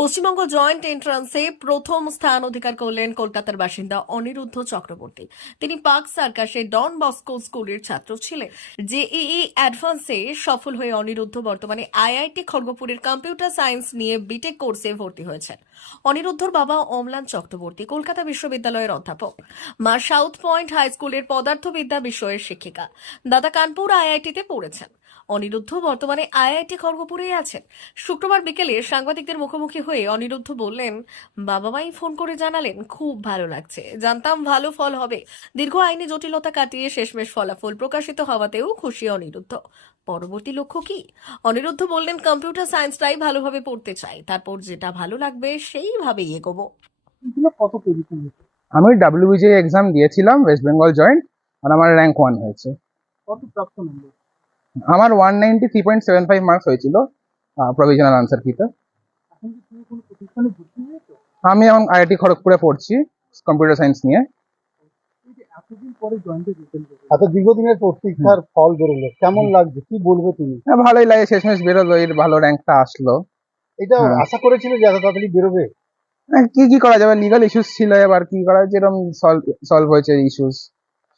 Paschimbanga joint এন্ট্রান্সে প্রথম স্থান অধিকার করলেন কলকাতার বাসিন্দা অনিরুদ্ধ চক্রবর্তী। তিনি পার্ক সার্কাসে ডন বস্কো স্কুলের ছাত্র ছিলেন। জেইই অ্যাডভান্সে সফল হয়ে অনিরুদ্ধ বর্তমানে আইআইটি খড়গপুরের কম্পিউটার সায়েন্স নিয়ে বিটেক কোর্সে ভর্তি হয়েছেন। অনিরুদ্ধর বাবা অমলান চক্রবর্তী, কলকাতা বিশ্ববিদ্যালয়ের অধ্যাপক। মা সাউথ পয়েন্ট হাই স্কুলের পদার্থবিদ্যা বিষয়ের শিক্ষিকা। দাদা কানপুর আইআইটিতে পড়েছেন। অনিরুদ্ধ বর্তমানে আইআইটি খড়গপুরেই আছেন। শুক্রবার বিকেলে সাংবাদিকদের মুখোমুখি হয়ে অনিরুদ্ধ বললেন বাবা মাই ফোন করে জানালেন খুব ভালো লাগছে। জানতাম ভালো ফল হবে। দীর্ঘ আইনি জটিলতা কাটিয়ে শেষমেশ ফলাফল প্রকাশিত হওয়াতেও খুশি অনিরুদ্ধ। পরবর্তী লক্ষ্য কি? অনিরুদ্ধ বললেন কম্পিউটার সায়েন্সটাই ভালোভাবে পড়তে চাই। তারপর যেটা ভালো লাগবে সেইভাবেই এগোবো। কত আমি ডাব্লিউবিজে এক্সাম দিয়েছিলাম ওয়েস্ট বেঙ্গল জয়েন্ট আর আমার র্যাঙ্ক ওয়ান হয়েছে। কত প্রাপ্ত নম্বর আমার one ninety three point seven five marks হয়েছিল প্রভিশনাল আনসার কিতে। আমি এখন আইআইটি খড়গপুরে পড়ছি কম্পিউটার সায়েন্স নিয়ে। এত দীর্ঘদিনের প্রতীক্ষার ফল বেরোলো কেমন লাগছে? কি বলবে তুমি? হ্যাঁ, ভালোই লাগে শেষমেশ বেরোলো এর ভালো র্যাঙ্কটা আসলো। এটা হ্যাঁ। আশা করেছিল যে এত তাড়াতাড়ি বেরোবে? কি কি করা যাবে? লিগাল ইস্যুস ছিল এবার কি করা যেরকম সলভ হয়েছে ইস্যুস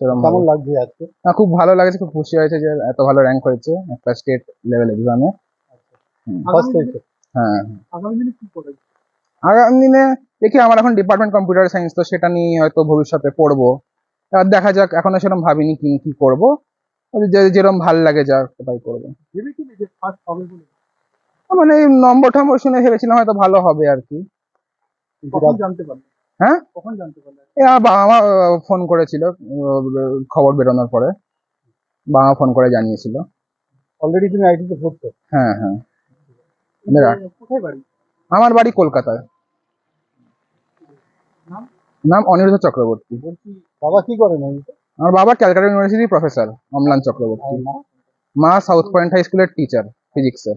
সেরকম কেমন লাগছে? আজকে? হ্যাঁ, খুব ভালো লাগছে খুব খুশি হয়েছে যে এত ভালো র্যাঙ্ক হয়েছে একটা স্টেট লেভেল এক্সামে ফার্স্ট হয়েছে? হ্যাঁ। আগামী দিনে কি করে আগামী দিনে দেখি আমার এখন ডিপার্টমেন্ট কম্পিউটার সায়েন্স তো সেটা নিয়ে হয়তো ভবিষ্যতে পড়ব। এবার দেখা যাক এখনও সেরকম ভাবিনি কি কি করব। যে যেরকম ভালো লাগে যা তাই করব। ভেবেছিলে যে ফার্স্ট হবে বলে? মানে এই নম্বর টম্বর শুনে ভেবেছিলাম হয়তো ভালো হবে আর কি। জানতে পারলে? হ্যাঁ? কখন জানতে পারলে? বাবা মা ফোন করেছিল খবর বেরোনোর পরে। বাবা মা ফোন করে জানিয়েছিল। অলরেডি তুমি আইটিতে পড়ছো হ্যাঁ হ্যাঁ। কোথায় বাড়ি? আমার বাড়ি কলকাতায়। নাম? অনিরুদ্ধ চক্রবর্তী। বাবা কি করেন? আমার বাবা ক্যালকাটা ইউনিভার্সিটির প্রফেসর অমলান চক্রবর্তী। মা? সাউথ পয়েন্ট হাই স্কুলের টিচার ফিজিক্সের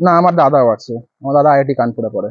না আমার দাদাও আছে। আমার দাদা আইআইটি কানপুরে পড়ে।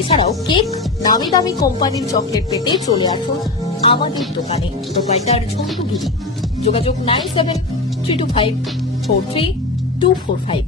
এছাড়াও কেক নামি দামি কোম্পানির চকলেট পেতে চলে আসুন আমাদের দোকানে। দোকানটার ঝুঁকুগুলি যোগাযোগ nine seven three two five four three two four five.